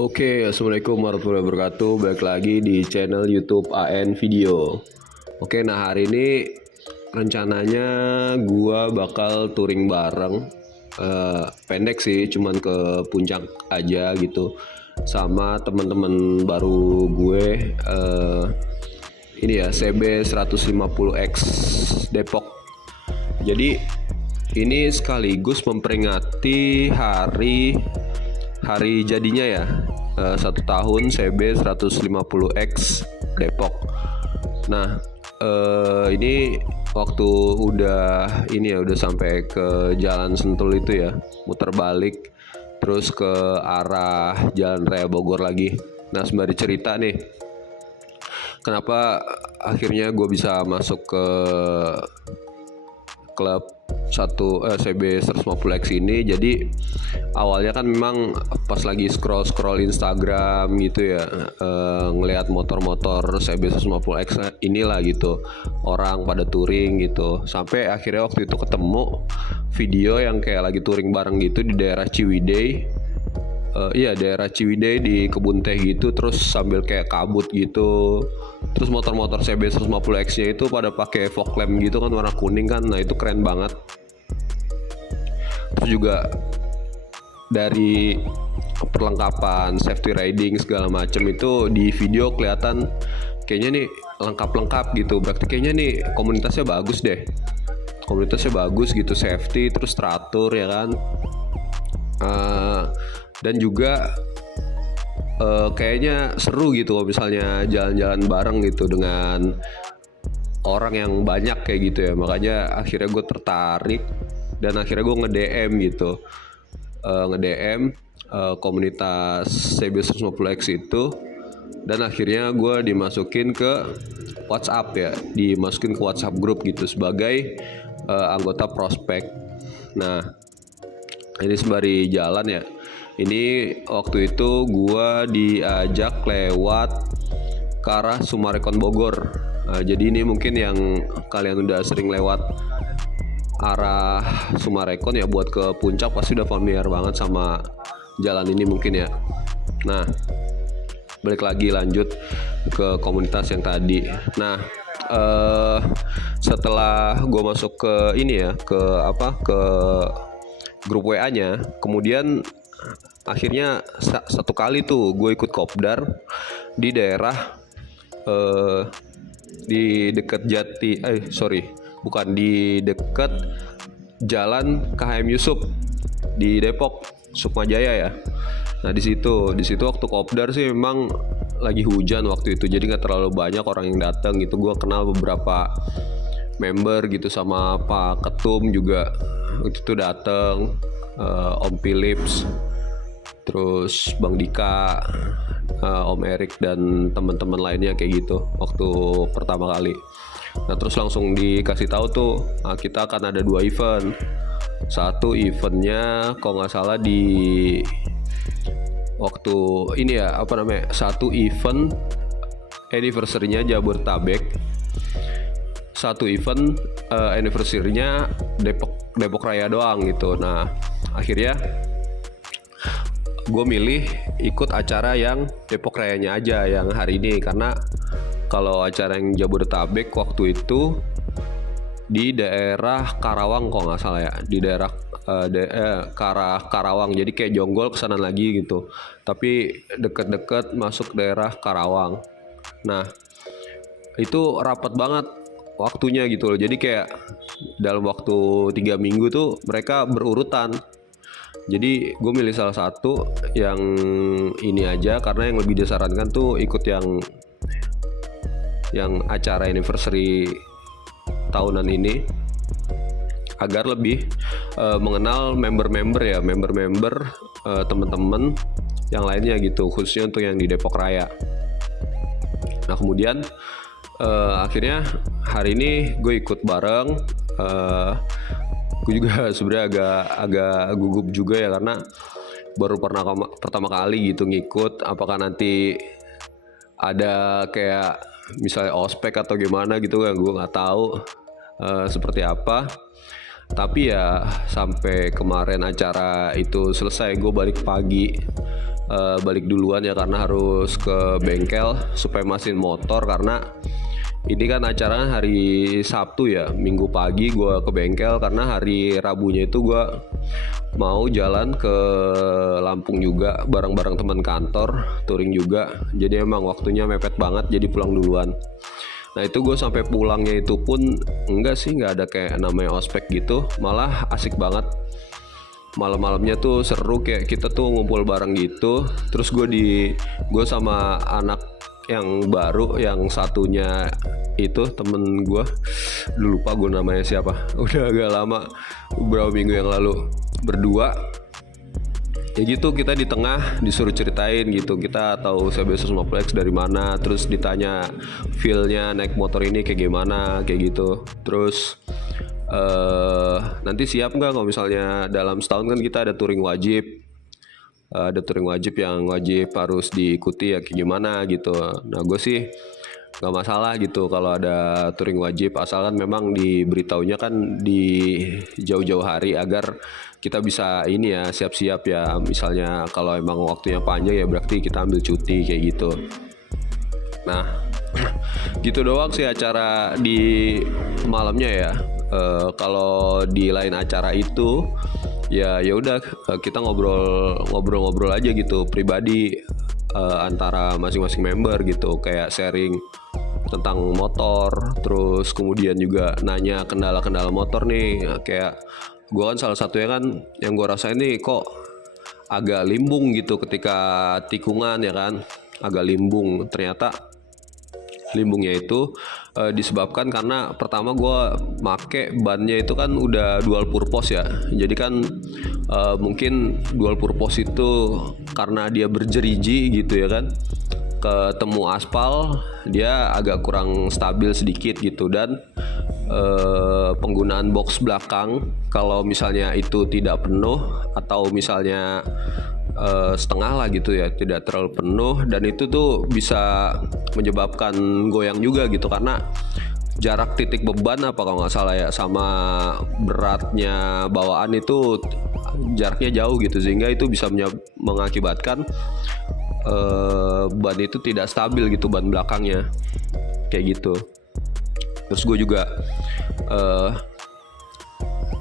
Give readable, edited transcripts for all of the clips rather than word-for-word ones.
Oke, assalamualaikum warahmatullahi wabarakatuh. Balik lagi di channel YouTube AN Video. Oke, nah hari ini rencananya gua bakal touring bareng. Pendek sih, cuman ke puncak aja gitu, sama teman-teman baru gue. Ini ya CB 150X Depok. Jadi ini sekaligus memperingati hari jadinya ya, 1 tahun CB 150X Depok. Nah, ini waktu udah sampai ke Jalan Sentul itu ya, muter balik terus ke arah Jalan Raya Bogor lagi. Nah, sembari cerita nih, kenapa akhirnya gue bisa masuk ke klub CB 150X ini. Jadi awalnya kan memang pas lagi scroll Instagram gitu ya, ngelihat motor-motor CB 150X inilah gitu, orang pada touring gitu, sampai akhirnya waktu itu ketemu video yang kayak lagi touring bareng gitu di daerah Ciwidey. Iya, daerah Ciwidey di kebun teh gitu, terus sambil kayak kabut gitu. Terus motor-motor CB 150X-nya itu pada pakai fog lamp gitu kan, warna kuning kan. Nah, itu keren banget. Terus juga dari perlengkapan safety riding segala macam itu di video kelihatan kayaknya nih lengkap-lengkap gitu. Berarti kayaknya nih komunitasnya bagus deh. Komunitasnya bagus gitu, safety terus teratur ya kan. Dan juga kayaknya seru gitu kalau misalnya jalan-jalan bareng gitu dengan orang yang banyak kayak gitu ya. Makanya akhirnya gue tertarik dan akhirnya gue nge-DM gitu, nge-DM komunitas CB 150X itu, dan akhirnya gue dimasukin ke WhatsApp ya, dimasukin ke WhatsApp grup gitu sebagai anggota prospek. Nah, ini sembari jalan ya, ini waktu itu gua diajak lewat ke arah Sumarekon Bogor. Jadi ini mungkin yang kalian udah sering lewat arah Sumarekon ya, buat ke puncak pasti udah familiar banget sama jalan ini mungkin ya. Nah, balik lagi lanjut ke komunitas yang tadi. Nah, setelah gua masuk ke ini ya, ke grup WA-nya, kemudian akhirnya satu kali tuh gue ikut kopdar di daerah di dekat di dekat Jalan KHM Yusuf di Depok, Sukmajaya ya. Nah, di situ waktu kopdar sih memang lagi hujan waktu itu, jadi nggak terlalu banyak orang yang datang gitu. Gue kenal beberapa member gitu, sama Pak Ketum juga itu datang, Om Philips, terus Bang Dika, Om Erik dan teman-teman lainnya kayak gitu waktu pertama kali. Nah, terus langsung dikasih tahu tuh, kita akan ada 2 event. Satu eventnya kalau nggak salah di waktu ini ya, satu event anniversary-nya Jabodetabek, satu event anniversary-nya Depok Raya doang gitu. Nah, akhirnya gue milih ikut acara yang Depok Rayanya aja yang hari ini, karena kalau acara yang Jabodetabek waktu itu di daerah Karawang kalau nggak salah ya, di daerah ke arah Karawang, jadi kayak Jonggol kesana lagi gitu, tapi deket-deket masuk daerah Karawang. Nah, itu rapat banget waktunya gitu loh, jadi kayak dalam waktu 3 minggu tuh mereka berurutan. Jadi gue milih salah satu yang ini aja, karena yang lebih disarankan tuh ikut yang acara anniversary tahunan ini, agar lebih mengenal member-member teman-teman yang lainnya gitu, khususnya untuk yang di Depok Raya. Nah, kemudian akhirnya hari ini gue ikut bareng. Gue juga sebenarnya agak gugup juga ya, karena baru pertama kali gitu ngikut. Apakah nanti ada kayak misalnya ospek atau gimana gitu kan, gue nggak tahu seperti apa. Tapi ya sampai kemarin acara itu selesai gue balik pagi, balik duluan ya karena harus ke bengkel supaya masin motor, karena ini kan acaranya hari Sabtu ya. Minggu pagi gue ke bengkel karena hari Rabunya itu gue mau jalan ke Lampung juga bareng-bareng teman kantor, touring juga. Jadi emang waktunya mepet banget, jadi pulang duluan. Nah itu gue sampai pulangnya itu pun enggak sih, nggak ada kayak namanya ospek gitu, malah asik banget. Malam-malamnya tuh seru, kayak kita tuh ngumpul bareng gitu. Terus gue sama anak yang baru, yang satunya itu temen gue, lupa gue namanya siapa, udah agak lama, beberapa minggu yang lalu, berdua ya gitu. Kita di tengah disuruh ceritain gitu, kita tahu CB150X dari mana, terus ditanya feel-nya naik motor ini kayak gimana, kayak gitu. Terus nanti siap nggak kalau misalnya dalam setahun kan kita ada touring wajib, yang wajib harus diikuti ya kayak gimana gitu. Nah gue sih nggak masalah gitu kalau ada touring wajib, asalkan memang diberitahunya kan di jauh-jauh hari agar kita bisa ini ya, siap-siap ya. Misalnya kalau emang waktunya panjang ya berarti kita ambil cuti kayak gitu. Nah gitu doang sih acara di malamnya ya. Kalau di lain acara itu ya udah, kita ngobrol aja gitu pribadi, antara masing-masing member gitu, kayak sharing tentang motor. Terus kemudian juga nanya kendala-kendala motor nih, kayak gue kan salah satunya kan yang gue rasain nih, kok agak limbung gitu ketika tikungan ya kan, agak limbung. Ternyata limbungnya itu disebabkan karena pertama gue make bannya itu kan udah dual purpose ya. Jadi kan mungkin dual purpose itu karena dia berjeriji gitu ya kan, ketemu aspal dia agak kurang stabil sedikit gitu. Dan penggunaan box belakang kalau misalnya itu tidak penuh, atau misalnya setengah lah gitu ya, tidak terlalu penuh, dan itu tuh bisa menyebabkan goyang juga gitu, karena jarak titik beban apa kalau nggak salah ya sama beratnya bawaan itu jaraknya jauh gitu, sehingga itu bisa mengakibatkan ban itu tidak stabil gitu, ban belakangnya kayak gitu. Terus gue juga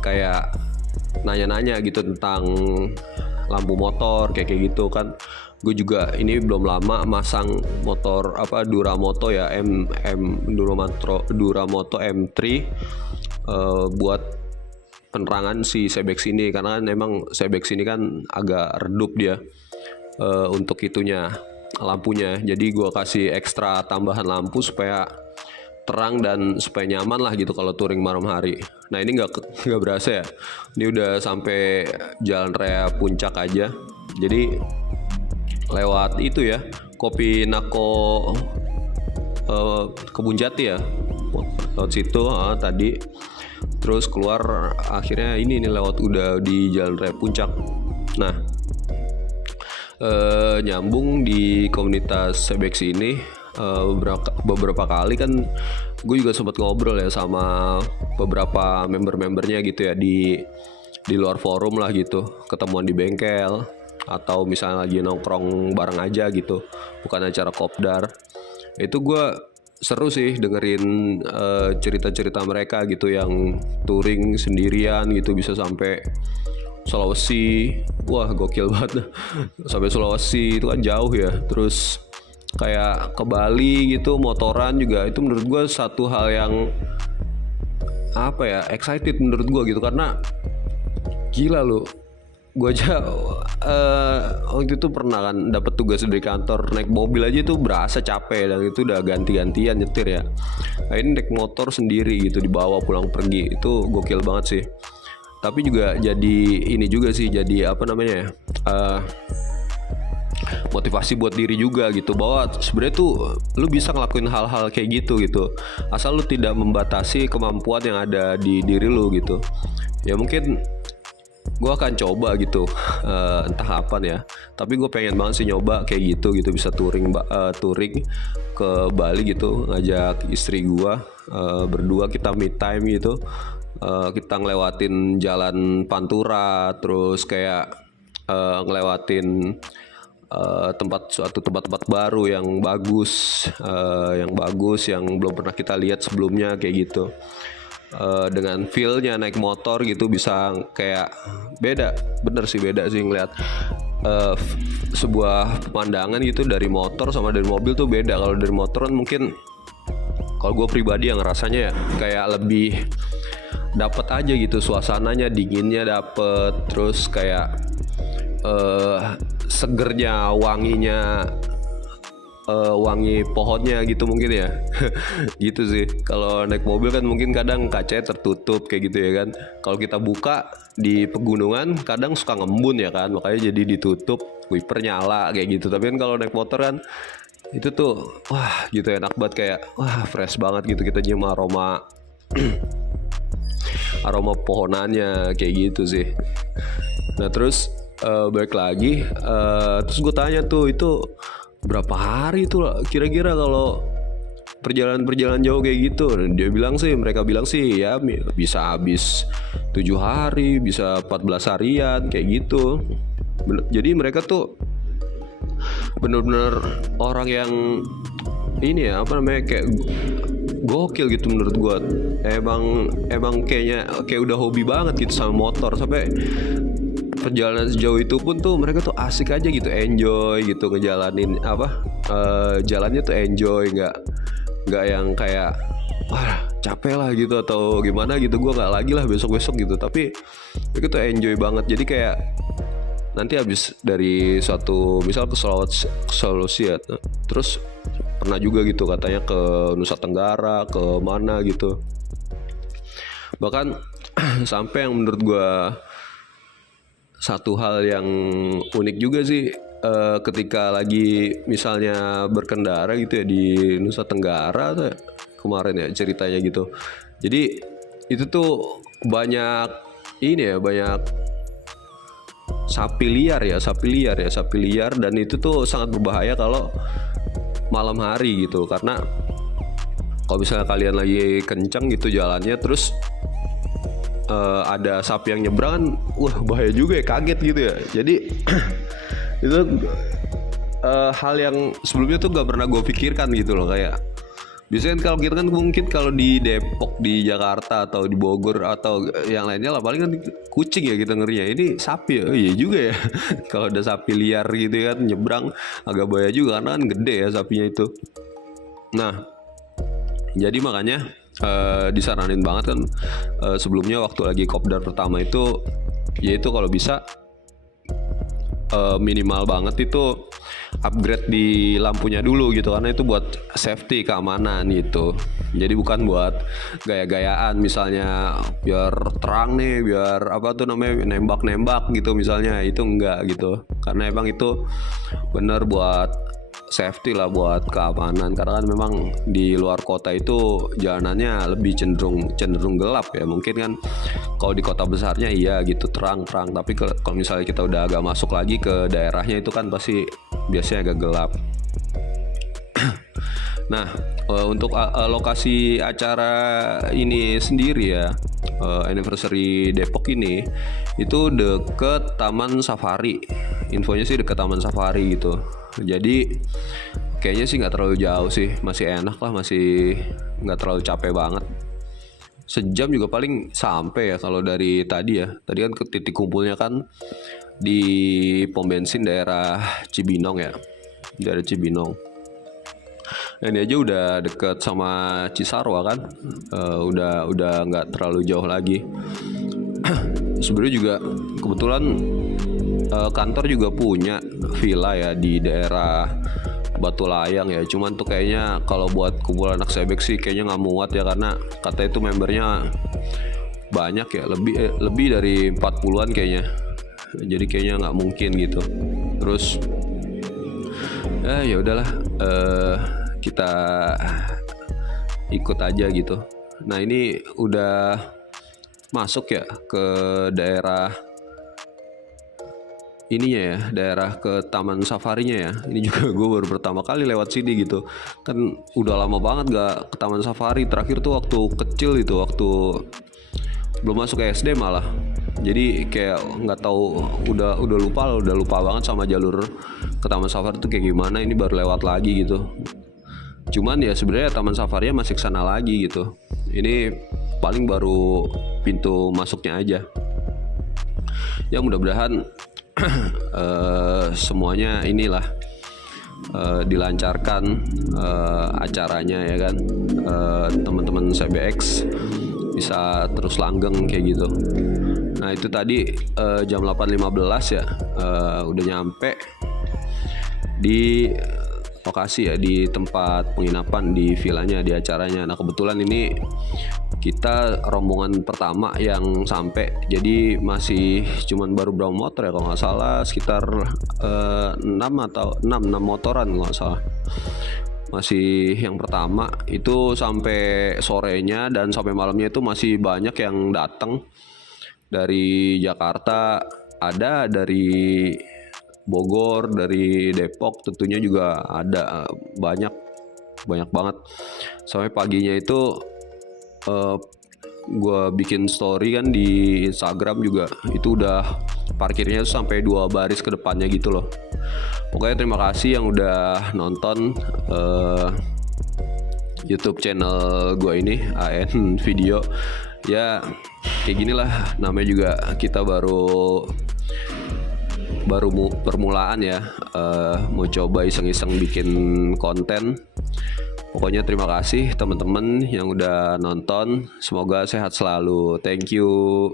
kayak nanya-nanya gitu tentang lampu motor kayak gitu kan. Gue juga ini belum lama masang motor Duramoto ya, Duramoto M3 buat penerangan si Cebex ini, karena kan emang Cebex ini kan agak redup dia untuk itunya, lampunya. Jadi gue kasih ekstra tambahan lampu supaya terang dan supaya nyaman lah gitu kalau touring malam hari. Nah ini nggak berasa ya, ini udah sampai jalan raya puncak aja. Jadi lewat itu ya, Kopi Nako Kebun Jati ya, lewat situ tadi. Terus keluar akhirnya ini lewat udah di jalan raya puncak. Nah nyambung di komunitas Cebex ini. Beberapa kali kan gue juga sempat ngobrol ya sama beberapa member-membernya gitu ya, di luar forum lah gitu, ketemuan di bengkel atau misalnya lagi nongkrong bareng aja gitu, bukan acara kopdar. Itu gue seru sih dengerin cerita-cerita mereka gitu, yang touring sendirian gitu bisa sampai Sulawesi. Wah gokil banget sampai Sulawesi, itu kan jauh ya. Terus kayak ke Bali gitu motoran juga, itu menurut gue satu hal yang excited menurut gue gitu, karena gila lu, gue aja waktu itu pernah kan dapat tugas dari kantor naik mobil aja itu berasa capek, dan itu udah ganti-gantian nyetir ya. Nah ini naik motor sendiri gitu dibawa pulang pergi, itu gokil banget sih. Tapi juga jadi ini juga sih, jadi motivasi buat diri juga gitu, bahwa sebenarnya tuh lu bisa ngelakuin hal-hal kayak gitu asal lu tidak membatasi kemampuan yang ada di diri lu gitu. Ya mungkin gue akan coba gitu, entah kapan ya, tapi gue pengen banget sih nyoba kayak gitu bisa touring ke Bali gitu, ngajak istri gue, berdua kita me time gitu, Kita ngelewatin jalan Pantura, terus kayak ngelewatin suatu tempat-tempat baru yang bagus, yang belum pernah kita lihat sebelumnya kayak gitu. Dengan feel-nya naik motor gitu bisa kayak beda, bener sih beda sih ngeliat sebuah pemandangan gitu dari motor sama dari mobil tuh beda. Kalau dari motor kan mungkin, kalau gue pribadi yang rasanya ya kayak lebih dapet aja gitu suasananya, dinginnya dapet, terus kayak segernya, wanginya, wangi pohonnya gitu mungkin ya. Gitu sih. Kalau naik mobil kan mungkin kadang kacanya tertutup kayak gitu ya kan. Kalau kita buka di pegunungan kadang suka ngembun ya kan, makanya jadi ditutup, wiper nyala kayak gitu. Tapi kan kalau naik motor kan itu tuh wah gitu enak banget, kayak wah fresh banget gitu, kita nyium aroma aroma pohonannya kayak gitu sih. Nah terus balik lagi, terus gue tanya tuh, itu berapa hari tuh kira-kira kalau perjalanan jauh kayak gitu? Mereka bilang sih ya bisa habis 7 hari, bisa 14 harian kayak gitu. Jadi mereka tuh bener-bener orang yang ini ya, apa namanya, kayak gokil gitu menurut gua. Emang kayaknya kayak udah hobi banget gitu sama motor, sampai perjalanan sejauh itu pun tuh mereka tuh asik aja gitu, enjoy gitu ngejalanin jalannya tuh enjoy, nggak yang kayak wah capek lah gitu atau gimana gitu, gua nggak lagi lah besok gitu. Tapi mereka tuh enjoy banget. Jadi kayak nanti habis dari suatu misal ke Sulawesi ya, terus pernah juga gitu katanya ke Nusa Tenggara, ke mana gitu. Bahkan sampai yang menurut gue satu hal yang unik juga sih, ketika lagi misalnya berkendara gitu ya di Nusa Tenggara tuh, kemarin ya ceritanya gitu. Jadi itu tuh banyak sapi liar, dan itu tuh sangat berbahaya kalau malam hari gitu, karena kalau misalnya kalian lagi kencang gitu jalannya, terus ada sapi yang nyebrang kan, wah bahaya juga ya, kaget gitu ya. Jadi itu hal yang sebelumnya tuh gak pernah gue pikirkan gitu loh. Kayak biasanya kalau kita kan mungkin kalau di Depok, di Jakarta atau di Bogor atau yang lainnya lah, paling kan kucing ya kita ngerinya. Ini sapi ya, oh iya juga ya. Kalau ada sapi liar gitu kan nyebrang agak bahaya juga, karena kan gede ya sapinya itu. Nah jadi makanya disaranin banget kan sebelumnya waktu lagi kopdar pertama itu, yaitu kalau bisa minimal banget itu upgrade di lampunya dulu gitu, karena itu buat safety, keamanan gitu. Jadi bukan buat gaya-gayaan misalnya biar terang nih, biar apa tuh namanya, nembak-nembak gitu misalnya, itu enggak gitu. Karena emang itu bener buat safety lah, buat keamanan, karena kan memang di luar kota itu jalanannya lebih cenderung gelap ya. Mungkin kan kalau di kota besarnya iya gitu terang, tapi kalau misalnya kita udah agak masuk lagi ke daerahnya itu kan pasti biasanya agak gelap. Nah untuk lokasi acara ini sendiri ya, anniversary Depok ini itu deket Taman Safari. Infonya sih deket Taman Safari gitu. Jadi kayaknya sih nggak terlalu jauh sih, masih enak lah, masih nggak terlalu capek banget. Sejam juga paling sampai ya kalau dari tadi ya. Tadi kan ke titik kumpulnya kan di pom bensin daerah Cibinong ya, daerah Cibinong. Nah, ini aja udah deket sama Cisarua kan, udah nggak terlalu jauh lagi. Sebenarnya juga kebetulan kantor juga punya villa ya di daerah Batu Layang ya. Cuman tuh kayaknya kalau buat kumpulan anak sebek sih kayaknya nggak muat ya, karena katanya itu membernya banyak ya, lebih dari 40-an kayaknya. Jadi kayaknya nggak mungkin gitu. Terus ya udahlah, kita ikut aja gitu. Nah ini udah masuk ya ke daerah ininya ya, daerah ke Taman Safarinya ya. Ini juga gue baru pertama kali lewat sini gitu. Kan udah lama banget gak ke Taman Safari. Terakhir tuh waktu kecil itu, waktu belum masuk SD malah. Jadi kayak nggak tahu, udah lupa banget sama jalur ke Taman Safari itu kayak gimana. Ini baru lewat lagi gitu. Cuman ya sebenarnya Taman Safarinya masih kesana lagi gitu. Ini paling baru pintu masuknya aja. Ya mudah-mudahan semuanya inilah dilancarkan acaranya ya kan. Teman-teman CBX bisa terus langgeng kayak gitu. Nah itu tadi jam 8.15 ya, udah nyampe di lokasi ya, di tempat penginapan, di villanya, di acaranya. Nah kebetulan ini kita rombongan pertama yang sampai, jadi masih cuman baru berapa motor ya kalau nggak salah, sekitar 6 motoran kalau nggak salah. Masih yang pertama itu sampai sorenya, dan sampai malamnya itu masih banyak yang datang dari Jakarta, ada dari Bogor, dari Depok tentunya juga ada, banyak banget. Sampai paginya itu gue bikin story kan di Instagram juga, itu udah parkirnya sampai 2 baris ke depannya gitu loh. Pokoknya terima kasih yang udah nonton YouTube channel gue ini, AN Video. Ya kayak gini lah, namanya juga kita baru permulaan ya, mau coba iseng-iseng bikin konten. Pokoknya terima kasih teman-teman yang udah nonton, semoga sehat selalu. Thank you.